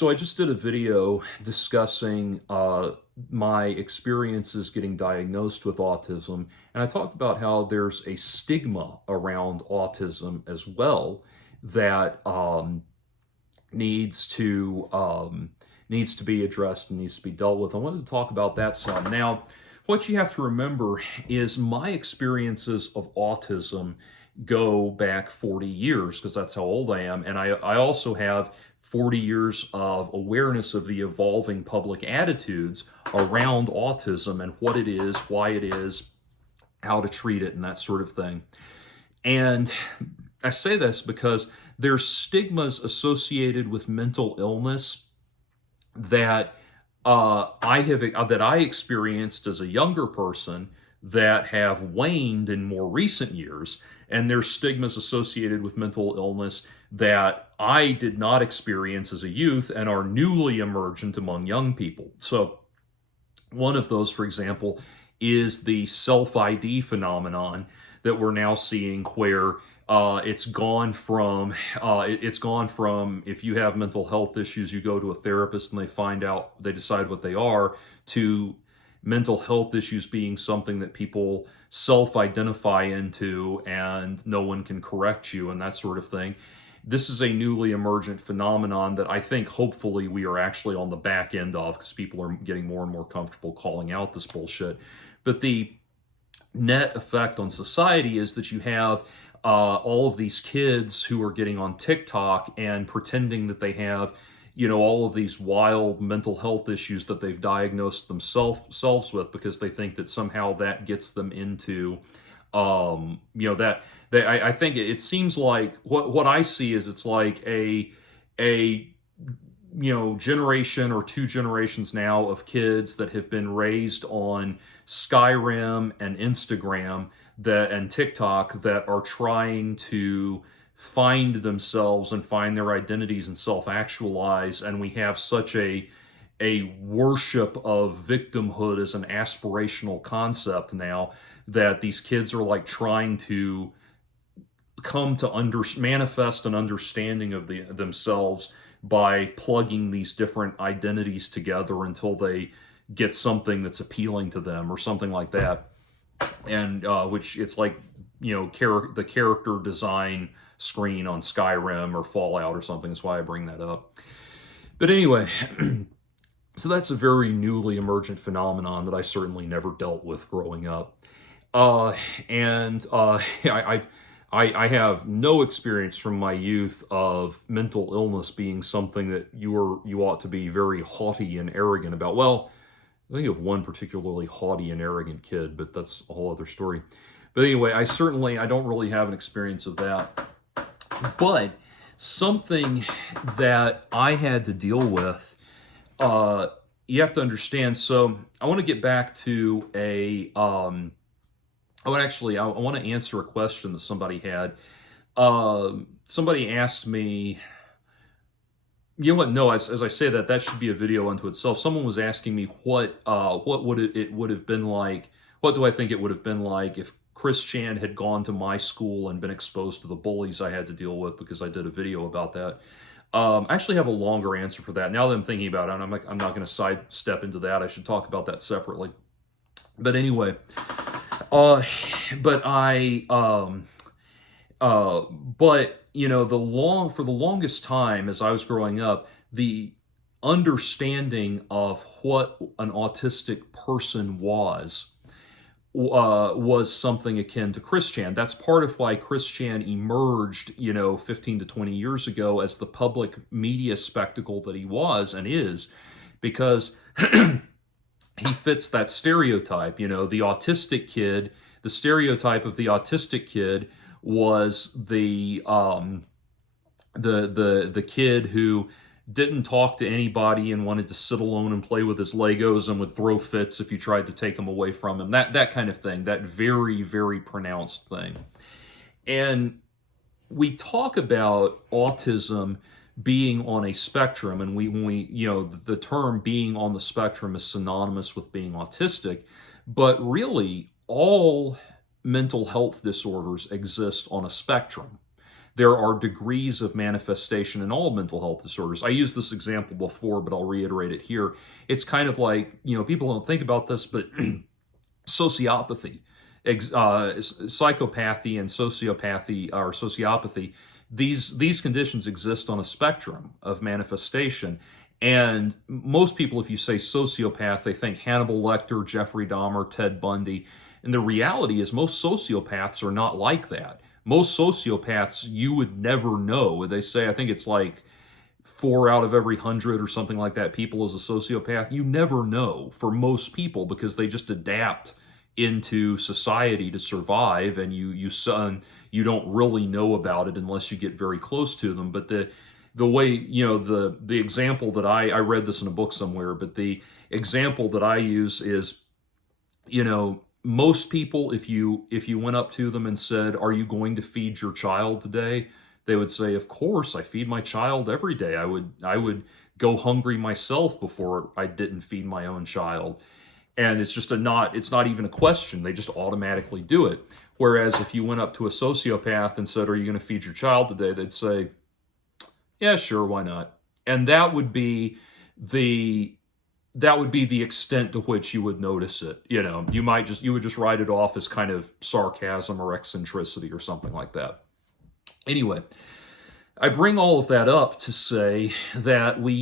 So I just did a video discussing my experiences getting diagnosed with autism, and I talked about how there's a stigma around autism as well that needs to needs to be addressed and needs to be dealt with. I wanted to talk about that some. Now, what you have to remember is my experiences of autism go back 40 years because that's how old I am. And I also have 40 years of awareness of the evolving public attitudes around autism and what it is, why it is, how to treat it, and that sort of thing. And I say this because there's stigmas associated with mental illness that I experienced as a younger person that have waned in more recent years, and there's stigmas associated with mental illness that I did not experience as a youth and are newly emergent among young people. So one of those, for example, is the self-ID phenomenon that we're now seeing, where it's gone from if you have mental health issues, you go to a therapist and they decide what they are, to mental health issues being something that people self-identify into and no one can correct you and that sort of thing. This is a newly emergent phenomenon that I think hopefully we are actually on the back end of, because people are getting more and more comfortable calling out this bullshit. But the net effect on society is that you have all of these kids who are getting on TikTok and pretending that they have, all of these wild mental health issues that they've diagnosed themselves with, because they think that somehow that gets them into, I think it seems like what I see is it's like a generation or two generations now of kids that have been raised on Skyrim and Instagram and TikTok that are trying to find themselves and find their identities and self-actualize. And we have such a worship of victimhood as an aspirational concept now, that these kids are like trying to come to manifest an understanding of themselves by plugging these different identities together until they get something that's appealing to them or something like that. And which it's like, the character design screen on Skyrim or Fallout or something. That's why I bring that up. But anyway, so that's a very newly emergent phenomenon that I certainly never dealt with growing up. I have no experience from my youth of mental illness being something that you ought to be very haughty and arrogant about. Well, I think of one particularly haughty and arrogant kid, but that's a whole other story. But anyway, I don't really have an experience of that. But something that I had to deal with, you have to understand. So I want to get back to I want to answer a question that somebody had. Somebody asked me, you know what? No, as I say that should be a video unto itself. Someone was asking me what would it would have been like. What do I think it would have been like if Chris Chan had gone to my school and been exposed to the bullies I had to deal with, because I did a video about that. I actually have a longer answer for that. Now that I'm thinking about it, I'm not going to sidestep into that. I should talk about that separately. But anyway, but for the longest time as I was growing up, the understanding of what an autistic person was something akin to Chris Chan. That's part of why Chris Chan emerged, 15 to 20 years ago as the public media spectacle that he was and is, because he fits that stereotype. The autistic kid, the stereotype of the autistic kid was the kid who didn't talk to anybody and wanted to sit alone and play with his Legos and would throw fits if you tried to take them away from him. That kind of thing, that very, very pronounced thing. And we talk about autism being on a spectrum, and the term being on the spectrum is synonymous with being autistic, but really all mental health disorders exist on a spectrum. there are degrees of manifestation in all mental health disorders. I used this example before, but I'll reiterate it here. It's kind of like, people don't think about this, but sociopathy, psychopathy and sociopathy or sociopathy, these conditions exist on a spectrum of manifestation. And most people, if you say sociopath, they think Hannibal Lecter, Jeffrey Dahmer, Ted Bundy. And the reality is most sociopaths are not like that. Most sociopaths you would never know. They say, I think it's like 4 out of every 100 or something like that people as a sociopath. You never know for most people because they just adapt into society to survive, and you don't really know about it unless you get very close to them. But the way, the example that I read this in a book somewhere, but the example that I use is, most people, if you went up to them and said, "Are you going to feed your child today?" They would say, "Of course, I feed my child every day. I would go hungry myself before I didn't feed my own child." And it's just it's not even a question. They just automatically do it. Whereas if you went up to a sociopath and said, "Are you going to feed your child today?" They'd say, "Yeah, sure, why not?" And that would be the extent to which you would notice it. You would just write it off as kind of sarcasm or eccentricity or something like that. Anyway, I bring all of that up to say that we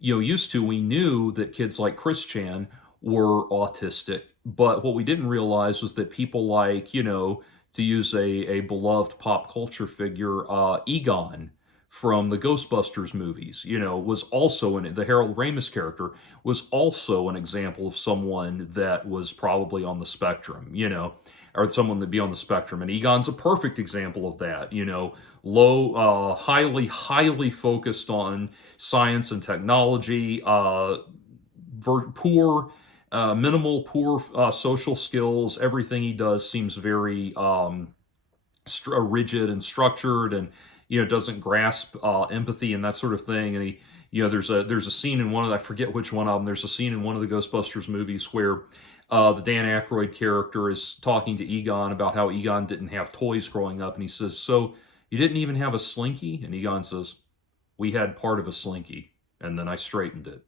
we knew that kids like Chris Chan were autistic, but what we didn't realize was that people like, to use a beloved pop culture figure, Egon from the Ghostbusters movies, was also the Harold Ramis character was also an example of someone that was probably on the spectrum, or someone that'd be on the spectrum. And Egon's a perfect example of that, low, highly focused on science and technology, poor social skills. Everything he does seems very rigid and structured, and doesn't grasp empathy and that sort of thing. And he, there's a scene in I forget which one of them. There's a scene in one of the Ghostbusters movies where the Dan Aykroyd character is talking to Egon about how Egon didn't have toys growing up, and he says, "So you didn't even have a Slinky?" And Egon says, "We had part of a Slinky, and then I straightened it."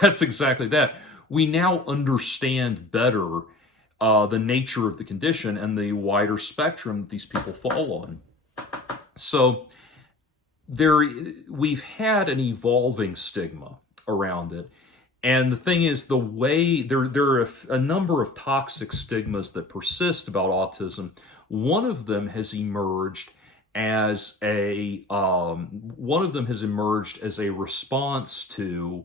That's exactly that. We now understand better the nature of the condition and the wider spectrum that these people fall on. So we've had an evolving stigma around it. And the thing is, there are a number of toxic stigmas that persist about autism. One of them has emerged as a response to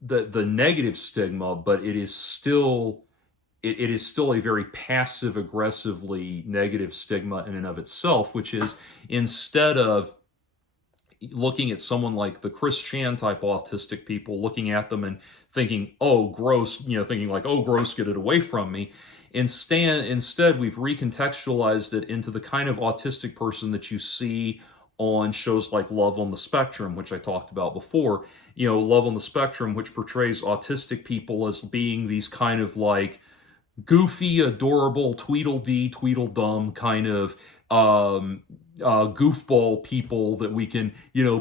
the negative stigma, but it is still a very passive aggressively negative stigma in and of itself, which is, instead of looking at someone like the Chris Chan type autistic people, looking at them and thinking, "Oh, gross," thinking like, "Oh, gross, get it away from me." Instead, we've recontextualized it into the kind of autistic person that you see on shows like Love on the Spectrum, which I talked about before. Love on the Spectrum, which portrays autistic people as being these kind of like goofy, adorable, Tweedledee, Tweedledum kind of goofball people that we can,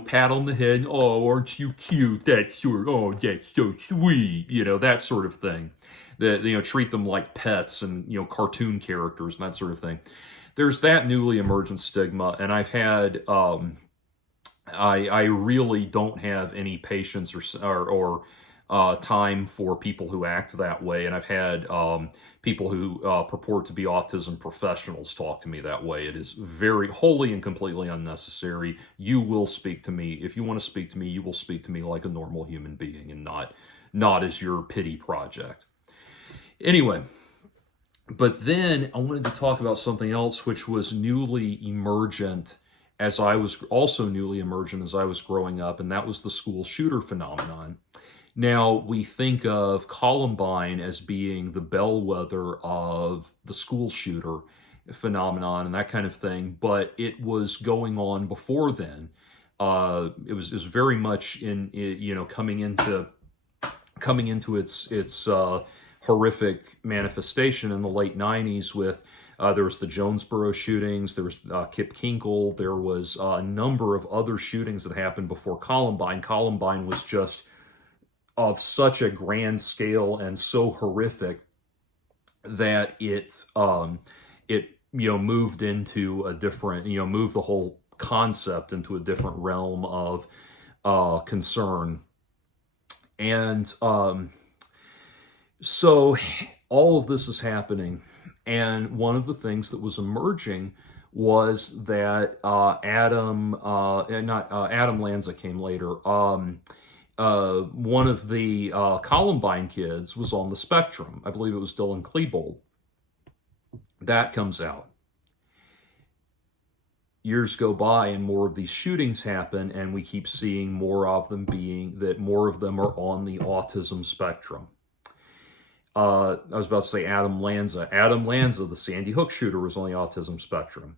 pat on the head. "Oh, aren't you cute? That's so sweet." That sort of thing. That, treat them like pets and, cartoon characters and that sort of thing. There's that newly emergent stigma, and I've had, I really don't have any patience or time for people who act that way. And I've had people who purport to be autism professionals talk to me that way. It is very wholly and completely unnecessary. You will speak to me. If you want to speak to me, you will speak to me like a normal human being, and not as your pity project. Anyway, but then I wanted to talk about something else which was newly emergent as I was growing up, and that was the school shooter phenomenon. Now, we think of Columbine as being the bellwether of the school shooter phenomenon and that kind of thing, but it was going on before then. It was very much coming into its horrific manifestation in the late 90s with There was the Jonesboro shootings. There was Kip Kinkle. There was a number of other shootings that happened before Columbine. Columbine was just of such a grand scale and so horrific that it moved into a different, moved the whole concept into a different realm of concern. And so all of this is happening, and one of the things that was emerging was that Adam Lanza came later. One of the Columbine kids was on the spectrum. I believe it was Dylan Klebold. That comes out. Years go by and more of these shootings happen, and we keep seeing more of them more of them are on the autism spectrum. I was about to say Adam Lanza. Adam Lanza, the Sandy Hook shooter, was on the autism spectrum.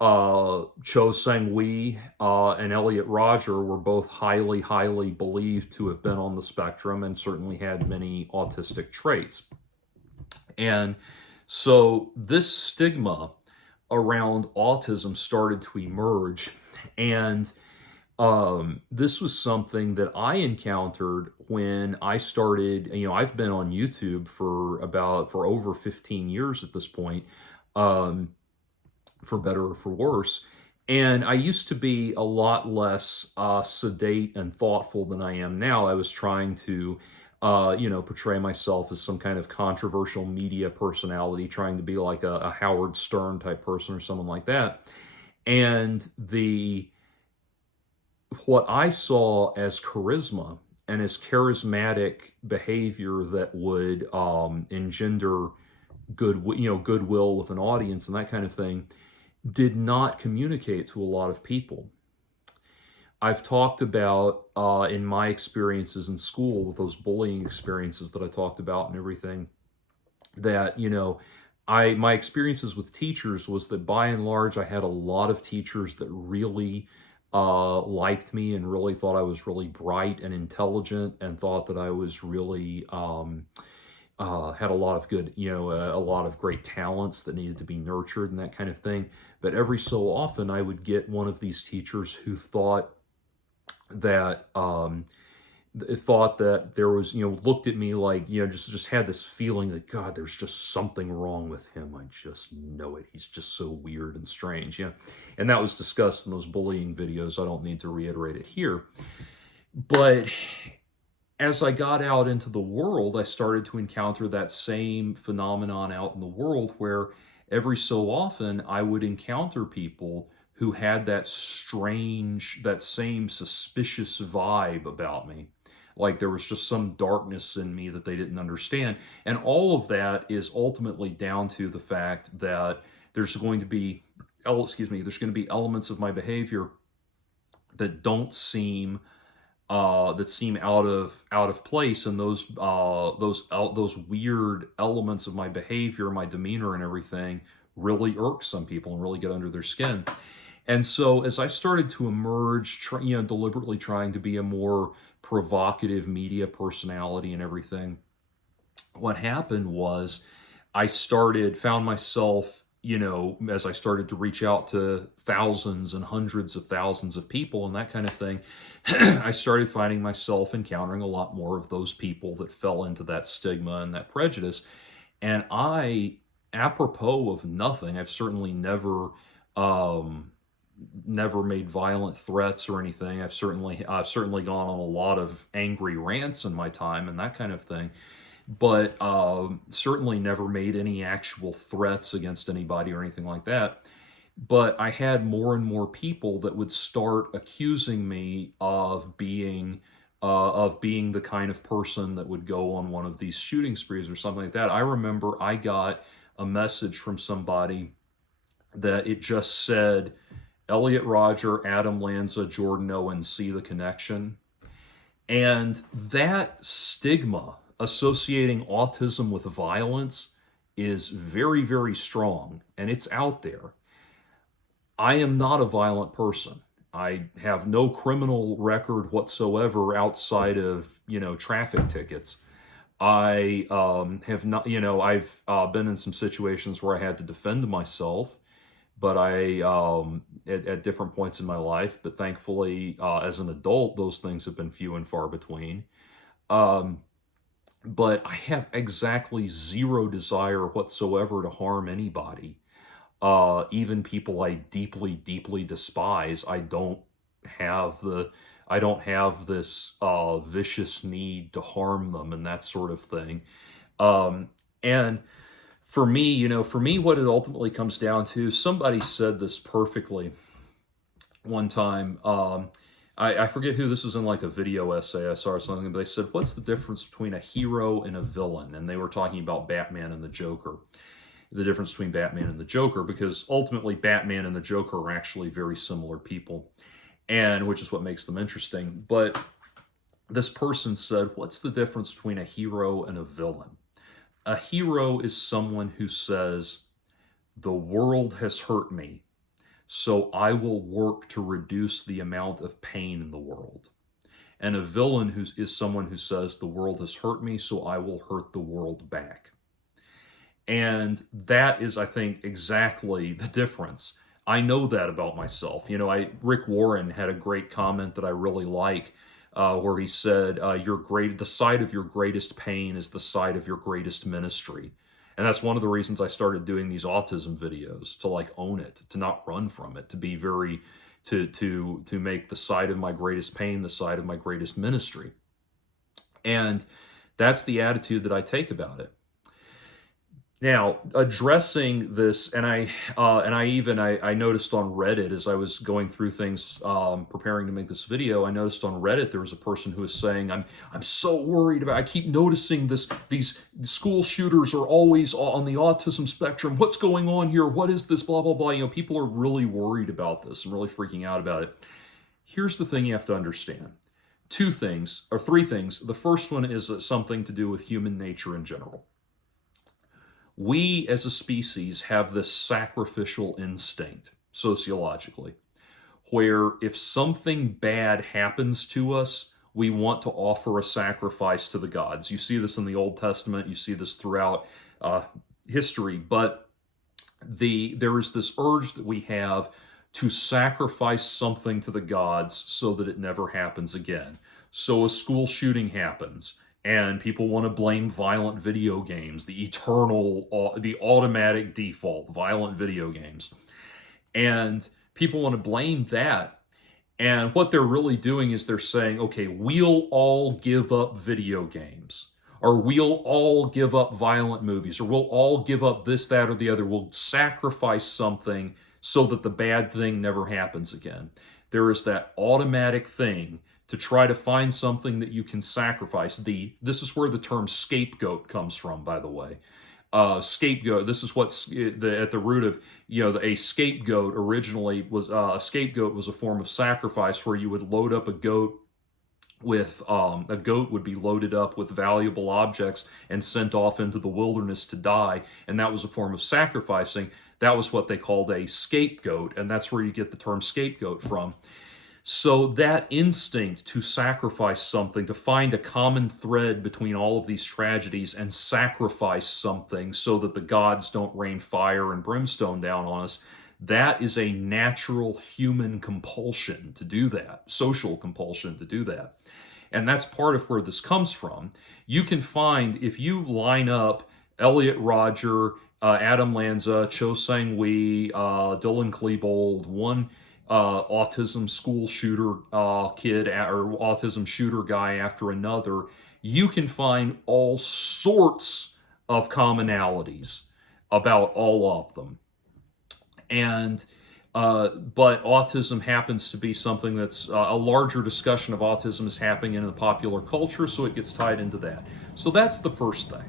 Cho Sang-Wee and Elliot Rodger were both highly, highly believed to have been on the spectrum and certainly had many autistic traits. And so this stigma around autism started to emerge, and this was something that I encountered when I started. I've been on YouTube for over 15 years at this point, for better or for worse. And I used to be a lot less sedate and thoughtful than I am now. I was trying to, portray myself as some kind of controversial media personality, trying to be like a Howard Stern type person or someone like that. And what I saw as charisma and as charismatic behavior that would engender goodwill with an audience and that kind of thing did not communicate to a lot of people. I've talked about in my experiences in school, with those bullying experiences that I talked about and everything, that my experiences with teachers was that by and large I had a lot of teachers that really liked me and really thought I was really bright and intelligent and thought that I was really had a lot of good, a lot of great talents that needed to be nurtured and that kind of thing. But every so often I would get one of these teachers who thought that there was, looked at me like, just had this feeling that, God, there's just something wrong with him. I just know it. He's just so weird and strange. And that was discussed in those bullying videos. I don't need to reiterate it here. But as I got out into the world, I started to encounter that same phenomenon out in the world, where every so often I would encounter people who had that same suspicious vibe about me. Like there was just some darkness in me that they didn't understand. And all of that is ultimately down to the fact that there's going to be elements of my behavior that don't seem out of place, and those weird elements of my behavior, my demeanor, and everything really irk some people and really get under their skin. And so, as I started to emerge, deliberately trying to be a more provocative media personality and everything, what happened was I found myself, as I started to reach out to thousands and hundreds of thousands of people and that kind of thing, I started finding myself encountering a lot more of those people that fell into that stigma and that prejudice. And I, apropos of nothing, I've certainly never made violent threats or anything. I've certainly gone on a lot of angry rants in my time and that kind of thing, but certainly never made any actual threats against anybody or anything like that. But I had more and more people that would start accusing me of being the kind of person that would go on one of these shooting sprees or something like that. I remember I got a message from somebody that it just said, Elliot Rodger, Adam Lanza, Jordan Owen, see the connection? And that stigma associating autism with violence is very, very strong, and it's out there. I am not a violent person. I have no criminal record whatsoever outside of, traffic tickets. I have not, I've been in some situations where I had to defend myself, but at different points in my life, but thankfully, as an adult, those things have been few and far between. Um, but I have exactly zero desire whatsoever to harm anybody. Even people I deeply, deeply despise, have the, I don't have this vicious need to harm them and that sort of thing. And for me, what it ultimately comes down to, somebody said this perfectly one time. I forget who this was in, like a video essay I saw or something, but they said, what's the difference between a hero and a villain? And they were talking about Batman and the Joker, the difference between Batman and the Joker, because ultimately Batman and the Joker are actually very similar people, and which is what makes them interesting. But this person said, what's the difference between a hero and a villain? A hero is someone who says, the world has hurt me, so I will work to reduce the amount of pain in the world. And a villain is someone who says, the world has hurt me, so I will hurt the world back. And that is, I think, exactly the difference. I know that about myself. Rick Warren had a great comment that I really like, where he said, the site of your greatest pain is the site of your greatest ministry. And that's one of the reasons I started doing these autism videos, to like own it, to not run from it, to be very, to make the site of my greatest pain the site of my greatest ministry. And that's the attitude that I take about it. Now, addressing this, and I noticed on Reddit as I was going through things, preparing to make this video, I noticed on Reddit there was a person who was saying, I'm so worried about, I keep noticing these school shooters are always on the autism spectrum. What's going on here? What is this? Blah, blah, blah. People are really worried about this and really freaking out about it. Here's the thing you have to understand. Three things. The first one is something to do with human nature in general. We as a species have this sacrificial instinct, sociologically, where if something bad happens to us, we want to offer a sacrifice to the gods. You see this in the Old Testament, you see this throughout history, but there is this urge that we have to sacrifice something to the gods so that it never happens again. So a school shooting happens, and people want to blame violent video games, the automatic default, violent video games. And people want to blame that. And what they're really doing is they're saying, okay, we'll all give up video games, or we'll all give up violent movies, or we'll all give up this, that, or the other. We'll sacrifice something so that the bad thing never happens again. There is that automatic thing to try to find something that you can sacrifice. This is where the term scapegoat comes from, by the way. Scapegoat, this is what's at the root of, a scapegoat originally was, a scapegoat was a form of sacrifice where you would load up a goat with, a goat would be loaded up with valuable objects and sent off into the wilderness to die, and that was a form of sacrificing. That was what they called a scapegoat, and that's where you get the term scapegoat from. So that instinct to sacrifice something, to find a common thread between all of these tragedies and sacrifice something so that the gods don't rain fire and brimstone down on us, that is a natural human compulsion to do that, social compulsion to do that. And that's part of where this comes from. You can find, if you line up Elliot Rodger, Adam Lanza, Cho Sang-wei, Dylan Klebold, one autism school shooter kid or autism shooter guy after another, you can find all sorts of commonalities about all of them. And but autism happens to be something that's a larger discussion of autism is happening in the popular culture, so it gets tied into that. So that's the first thing.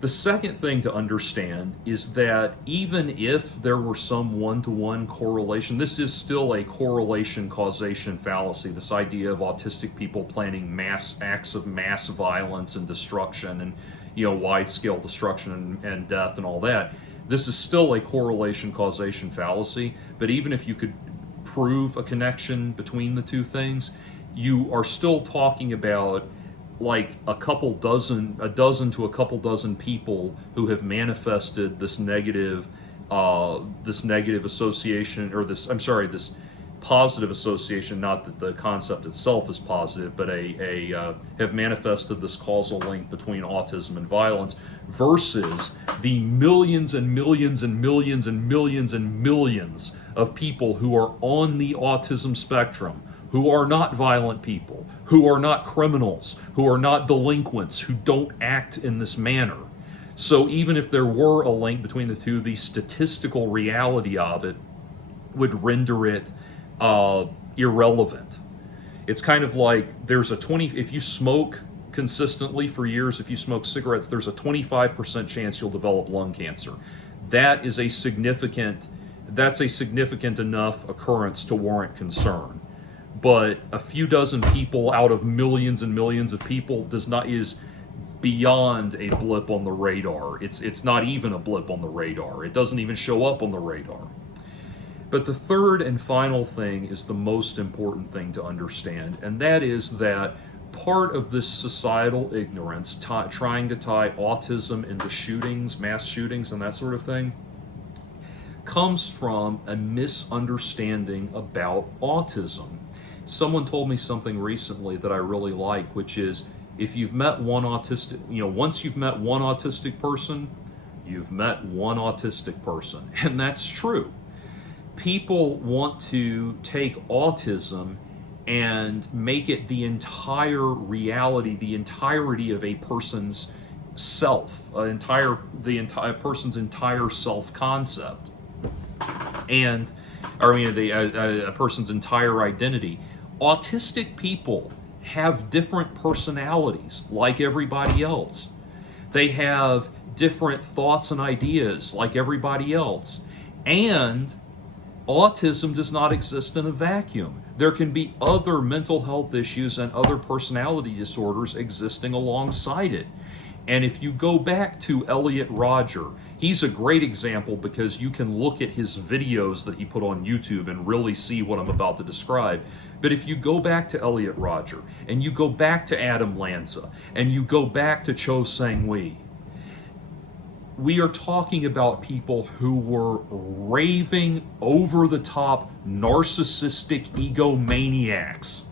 The second thing to understand is that even if there were some one-to-one correlation, this is still a correlation-causation fallacy, this idea of autistic people planning mass acts of mass violence and destruction and, wide-scale destruction and death and all that. This is still a correlation-causation fallacy, but even if you could prove a connection between the two things, you are still talking about like a dozen to a couple dozen people who have manifested this negative association, or this positive association. Not that the concept itself is positive, but have manifested this causal link between autism and violence, versus the millions and millions and millions and millions and millions of people who are on the autism spectrum, who are not violent people, who are not criminals, who are not delinquents, who don't act in this manner. So even if there were a link between the two, the statistical reality of it would render it irrelevant. It's kind of like if you smoke consistently for years, if you smoke cigarettes, there's a 25% chance you'll develop lung cancer. That's a significant enough occurrence to warrant concern. But a few dozen people out of millions and millions of people is beyond a blip on the radar. It's not even a blip on the radar. It doesn't even show up on the radar. But the third and final thing is the most important thing to understand, and that is that part of this societal ignorance, trying to tie autism into shootings, mass shootings, and that sort of thing, comes from a misunderstanding about autism. Someone told me something recently that I really like, which is, if you've met one autistic, once you've met one autistic person, you've met one autistic person. And that's true. People want to take autism and make it the entire reality, the entirety of a person's self, the person's entire self-concept, and, a person's entire identity. Autistic people have different personalities like everybody else. They have different thoughts and ideas like everybody else. And autism does not exist in a vacuum. There can be other mental health issues and other personality disorders existing alongside it. And if you go back to Elliot Rodger, he's a great example, because you can look at his videos that he put on YouTube and really see what I'm about to describe. But if you go back to Elliot Rodger, and you go back to Adam Lanza, and you go back to Cho Sang-Wei, we are talking about people who were raving, over-the-top, narcissistic egomaniacs.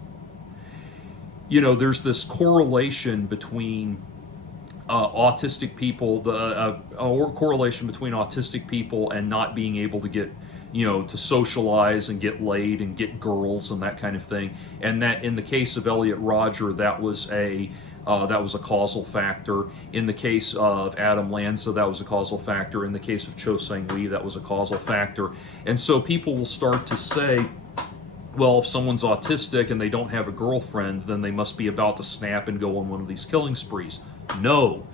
There's this correlation between autistic people, correlation between autistic people and not being able to get, to socialize and get laid and get girls and that kind of thing. And that, in the case of Elliot Rodger, that was a causal factor. In the case of Adam Lanza, that was a causal factor. In the case of Cho Sang-Wei, that was a causal factor. And so people will start to say, well, if someone's autistic and they don't have a girlfriend, then they must be about to snap and go on one of these killing sprees. No.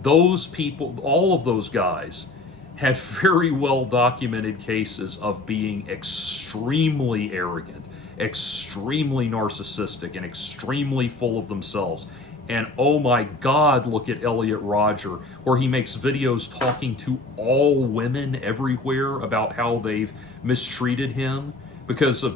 Those people, all of those guys, had very well documented cases of being extremely arrogant, extremely narcissistic, and extremely full of themselves. And oh my God, look at Elliot Rodger, where he makes videos talking to all women everywhere about how they've mistreated him because of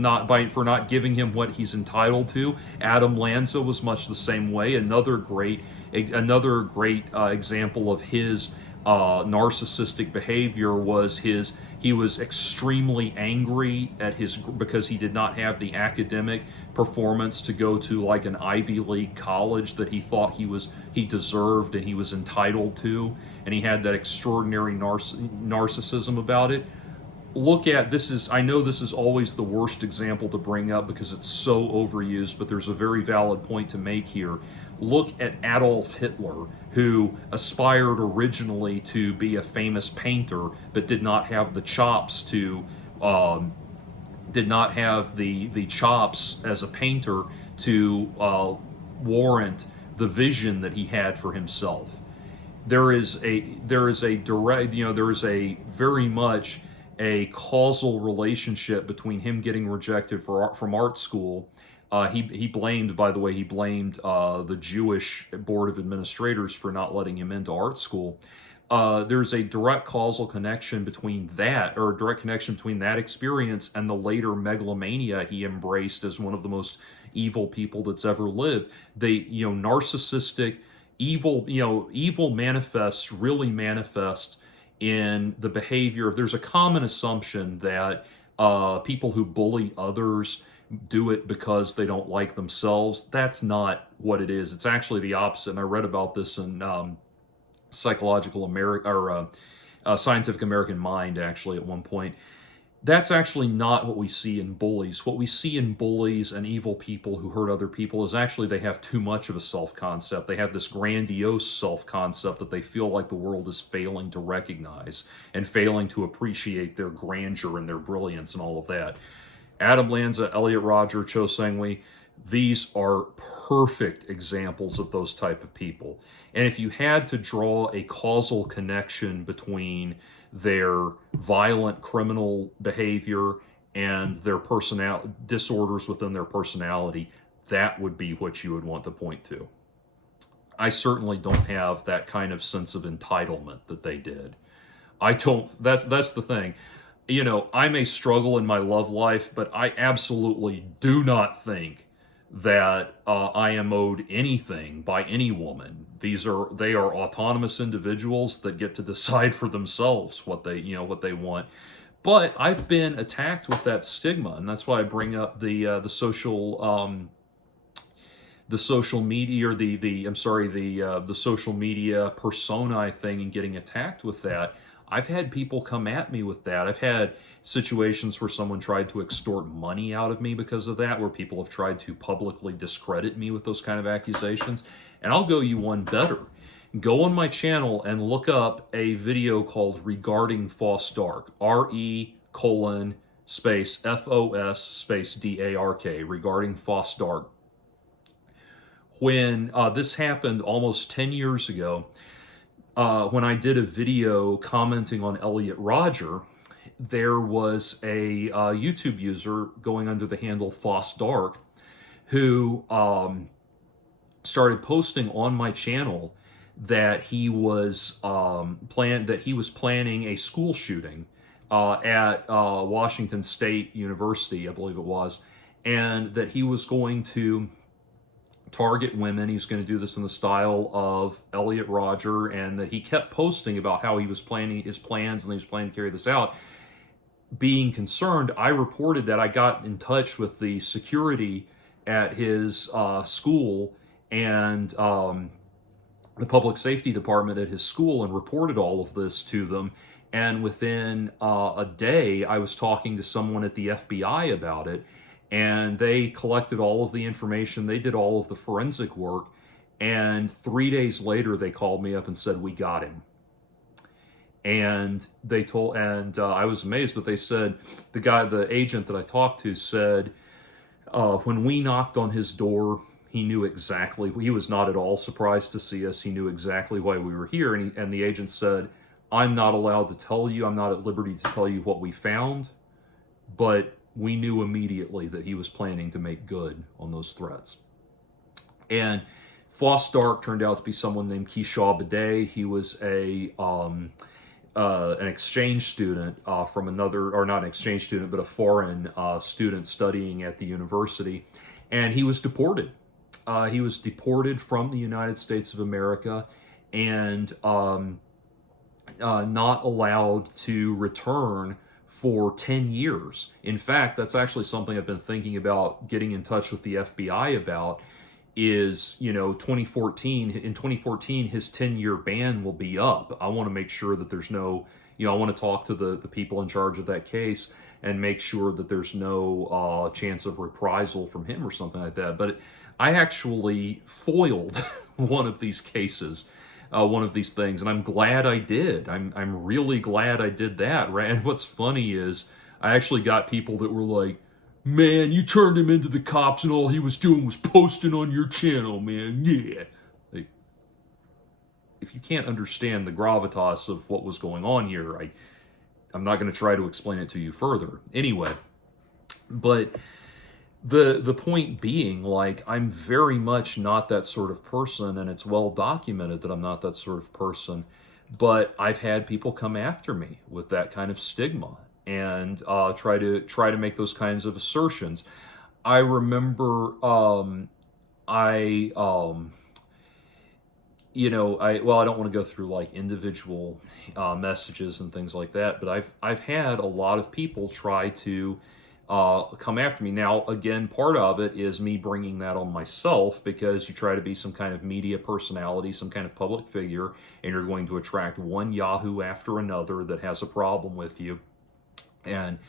for not giving him what he's entitled to. Adam Lanza was much the same way. Another great example of his narcissistic behavior was he was extremely angry at because he did not have the academic performance to go to like an Ivy League college that he thought he deserved and he was entitled to, and he had that extraordinary narcissism about it. Look at this. I know this is always the worst example to bring up because it's so overused, but there's a very valid point to make here. Look at Adolf Hitler, who aspired originally to be a famous painter, but did not have the chops as a painter to warrant the vision that he had for himself. There is very much a causal relationship between him getting rejected from art school. He blamed the Jewish Board of Administrators for not letting him into art school. there's a direct causal connection between that, or a direct connection between that experience and the later megalomania he embraced as one of the most evil people that's ever lived. Narcissistic, evil really manifests in the behavior. There's a common assumption that people who bully others do it because they don't like themselves. That's not what it is. It's actually the opposite. And I read about this in Psychological America, or Scientific American Mind, actually, at one point. That's actually not what we see in bullies. What we see in bullies and evil people who hurt other people is actually they have too much of a self-concept. They have this grandiose self-concept that they feel like the world is failing to recognize and failing to appreciate their grandeur and their brilliance and all of that. Adam Lanza, Elliot Rodger, Cho Seung-Hui, these are perfect examples of those type of people. And if you had to draw a causal connection between their violent criminal behavior and their disorders within their personality, that would be what you would want to point to. I certainly don't have that kind of sense of entitlement that they did. I don't. That's the thing. I may struggle in my love life, but I absolutely do not think that I am owed anything by any woman. They are autonomous individuals that get to decide for themselves what they want. But I've been attacked with that stigma, and that's why I bring up the social media, or the social media persona thing, and getting attacked with that. I've had people come at me with that. I've had situations where someone tried to extort money out of me because of that, where people have tried to publicly discredit me with those kind of accusations. And I'll go you one better. Go on my channel and look up a video called Regarding Fosdark, RE:/FOS:/DARK, Regarding Fosdark. When this happened almost 10 years ago, when I did a video commenting on Elliot Rodger, there was a YouTube user going under the handle Fosdark who started posting on my channel that he was planning a school shooting at Washington State University, I believe it was, and that he was going to target women. He was going to do this in the style of Elliot Rodger, and that he kept posting about how he was planning his plans and he was planning to carry this out. Being concerned, I reported that. I got in touch with the security at his school and the public safety department at his school, and reported all of this to them. And within a day, I was talking to someone at the FBI about it, and they collected all of the information. They did all of the forensic work, and 3 days later, they called me up and said, "We got him." And I was amazed, but they said, the agent that I talked to said, when we knocked on his door, he knew exactly. He was not at all surprised to see us. He knew exactly why we were here. And the agent said, "I'm not allowed to tell you. I'm not at liberty to tell you what we found, but we knew immediately that he was planning to make good on those threats." And Fosdark turned out to be someone named Keisha Bidet. He was an exchange student from another, or not an exchange student, but a foreign student studying at the university. And he was deported. He was deported from the United States of America and not allowed to return for 10 years. In fact, that's actually something I've been thinking about getting in touch with the FBI about, is, 2014, in 2014, his 10-year ban will be up. I want to make sure that there's no, I want to talk to the people in charge of that case and make sure that there's no chance of reprisal from him or something like that. But I actually foiled one of these cases, one of these things, and I'm glad I did. I'm really glad I did that. Right? And what's funny is I actually got people that were like, "Man, you turned him into the cops and all he was doing was posting on your channel, man. Yeah." Like, if you can't understand the gravitas of what was going on here, I'm not going to try to explain it to you further. Anyway, but the point being, like, I'm very much not that sort of person, and it's well documented that I'm not that sort of person. But I've had people come after me with that kind of stigma and try to make those kinds of assertions. I remember I I don't want to go through like individual messages and things like that, but I've had a lot of people try to come after me. Now, again, part of it is me bringing that on myself, because you try to be some kind of media personality, some kind of public figure, and you're going to attract one Yahoo after another that has a problem with you. And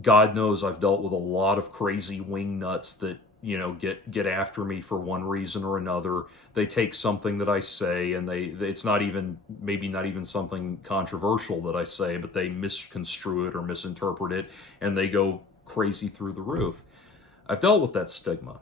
God knows I've dealt with a lot of crazy wingnuts that get after me for one reason or another. They take something that I say, and it's not even, maybe not even something controversial that I say, but they misconstrue it or misinterpret it, and they go crazy through the roof. I've dealt with that stigma,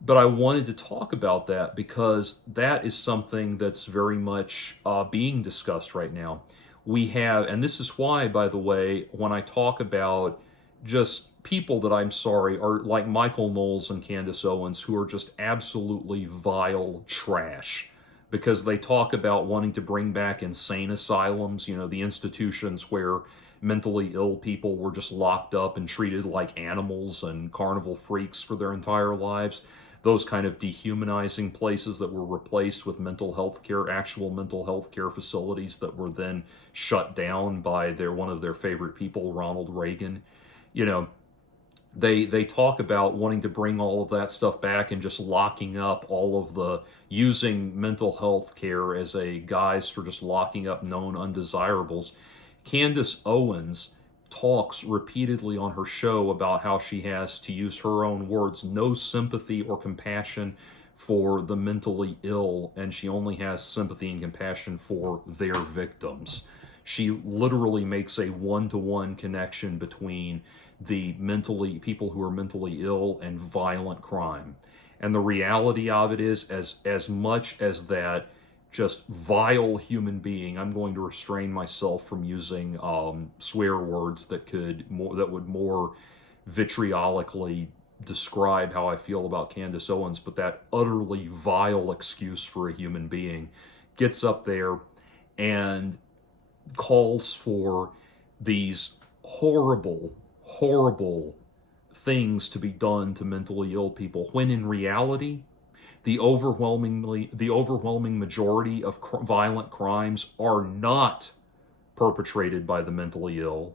but I wanted to talk about that because that is something that's very much being discussed right now. We have, and this is why, by the way, when I talk about just people that I'm sorry are like Michael Knowles and Candace Owens, who are just absolutely vile trash, because they talk about wanting to bring back insane asylums, the institutions where mentally ill people were just locked up and treated like animals and carnival freaks for their entire lives. Those kind of dehumanizing places that were replaced with mental health care, actual mental health care facilities that were then shut down by one of their favorite people, Ronald Reagan. They talk about wanting to bring all of that stuff back and just locking up all of using mental health care as a guise for just locking up known undesirables. Candace Owens talks repeatedly on her show about how she has, to use her own words, no sympathy or compassion for the mentally ill, and she only has sympathy and compassion for their victims. She literally makes a one-to-one connection between the people who are mentally ill and violent crime. And the reality of it is, as much as that just vile human being, I'm going to restrain myself from using swear words that would more vitriolically describe how I feel about Candace Owens, but that utterly vile excuse for a human being gets up there and calls for these horrible, horrible things to be done to mentally ill people, when in reality, the overwhelming majority of violent crimes are not perpetrated by the mentally ill.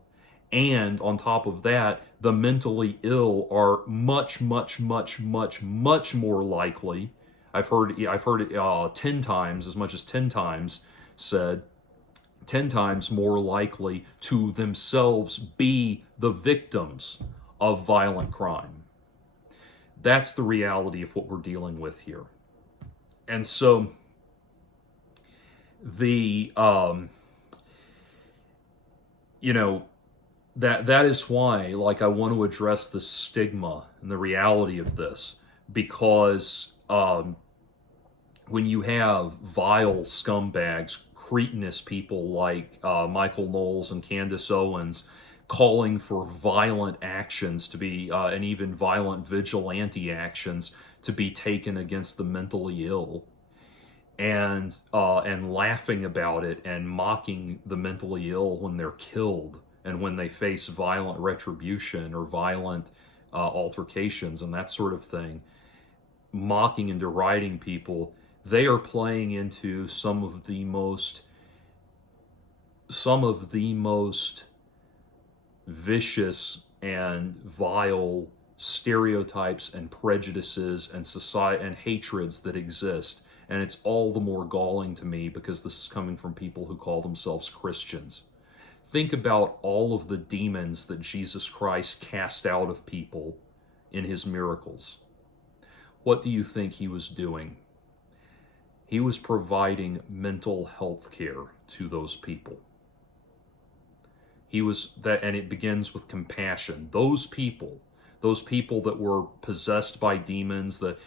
And on top of that, the mentally ill are much, much, much, much, much more likely. I've heard it 10 times, as much as 10 times said, 10 times more likely to themselves be the victims of violent crime. That's the reality of what we're dealing with here. And so that is why, like, I want to address the stigma and the reality of this, because when you have vile scumbags, cretinous people like Michael Knowles and Candace Owens calling for violent actions to be, and even violent vigilante actions to be taken against the mentally ill, and laughing about it and mocking the mentally ill when they're killed and when they face violent retribution or violent altercations and that sort of thing, mocking and deriding people, they are playing into some of the most vicious and vile stereotypes and prejudices and society and hatreds that exist. And it's all the more galling to me because this is coming from people who call themselves Christians. Think about all of the demons that Jesus Christ cast out of people in his miracles. What do you think he was doing? He was providing mental health care to those people. And it begins with compassion. Those people that were possessed by demons, the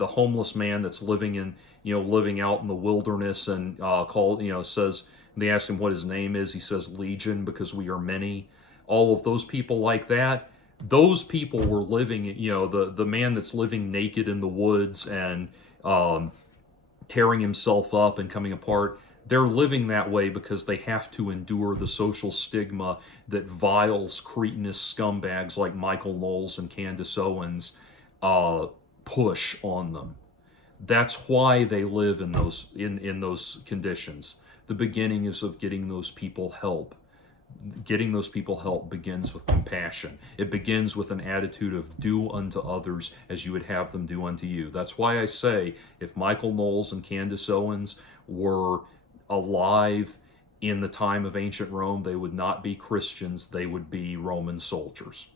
homeless man that's living out in the wilderness and says, they ask him what his name is. He says, Legion, because we are many. All of those people like that, those people were living, the man that's living naked in the woods and tearing himself up and coming apart. They're living that way because they have to endure the social stigma that viles, cretinous scumbags like Michael Knowles and Candace Owens push on them. That's why they live in those conditions. The beginning is of getting those people help. Getting those people help begins with compassion. It begins with an attitude of do unto others as you would have them do unto you. That's why I say if Michael Knowles and Candace Owens were alive in the time of ancient Rome, they would not be Christians, they would be Roman soldiers.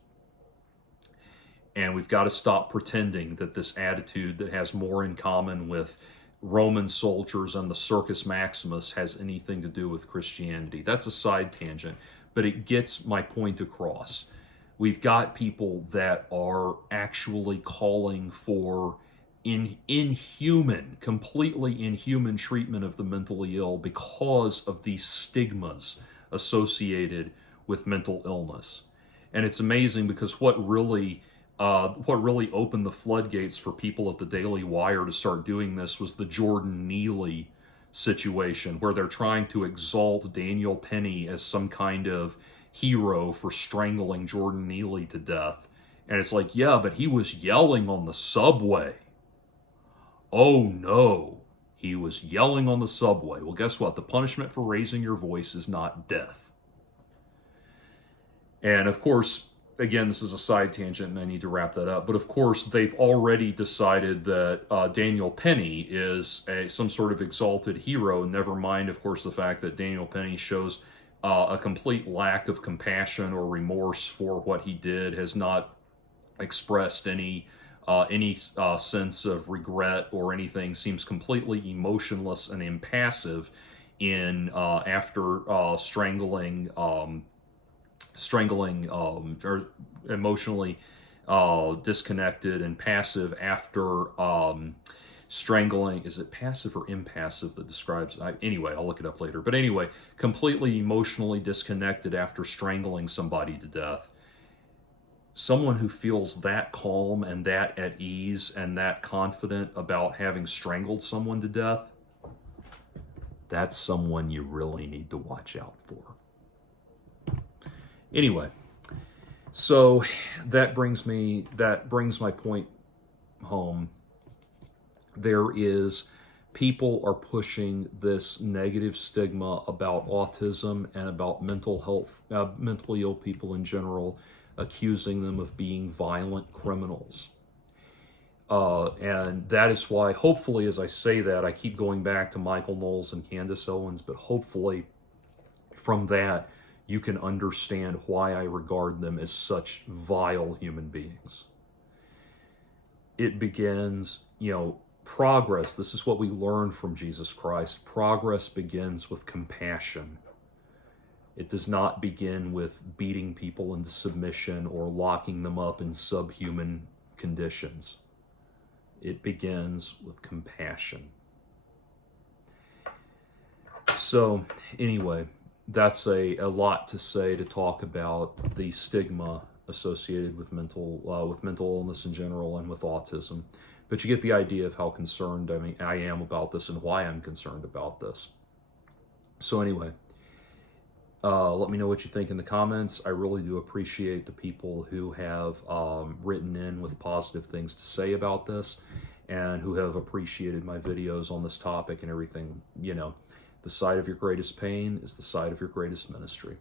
And we've got to stop pretending that this attitude that has more in common with Roman soldiers and the Circus Maximus has anything to do with Christianity. That's a side tangent, but it gets my point across. We've got people that are actually calling for completely inhuman treatment of the mentally ill because of these stigmas associated with mental illness. And it's amazing because what really opened the floodgates for people at the Daily Wire to start doing this was the Jordan Neely situation, where they're trying to exalt Daniel Penny as some kind of hero for strangling Jordan Neely to death. And it's like, yeah, but he was yelling on the subway. Oh no, he was yelling on the subway. Well, guess what? The punishment for raising your voice is not death. And of course, again, this is a side tangent and I need to wrap that up. But of course, they've already decided that Daniel Penny is some sort of exalted hero. Never mind, of course, the fact that Daniel Penny shows a complete lack of compassion or remorse for what he did, has not expressed any sense of regret or anything, seems completely emotionless and impassive in after strangling or emotionally disconnected and passive after strangling. Is it passive or impassive that describes? Anyway, I'll look it up later. But anyway, completely emotionally disconnected after strangling somebody to death. Someone who feels that calm and that at ease and that confident about having strangled someone to death, that's someone you really need to watch out for. Anyway, so that brings my point home. People are pushing this negative stigma about autism and about mental health, mentally ill people in general, accusing them of being violent criminals. And that is why, hopefully, as I say that, I keep going back to Michael Knowles and Candace Owens, but hopefully from that, you can understand why I regard them as such vile human beings. It begins, progress. This is what we learn from Jesus Christ. Progress begins with compassion. It does not begin with beating people into submission or locking them up in subhuman conditions. It begins with compassion. So, anyway, that's a lot to say to talk about the stigma associated with mental illness in general and with autism. But you get the idea of how concerned I am about this and why I'm concerned about this. So anyway, let me know what you think in the comments. I really do appreciate the people who have written in with positive things to say about this and who have appreciated my videos on this topic and everything. The side of your greatest pain is the side of your greatest ministry.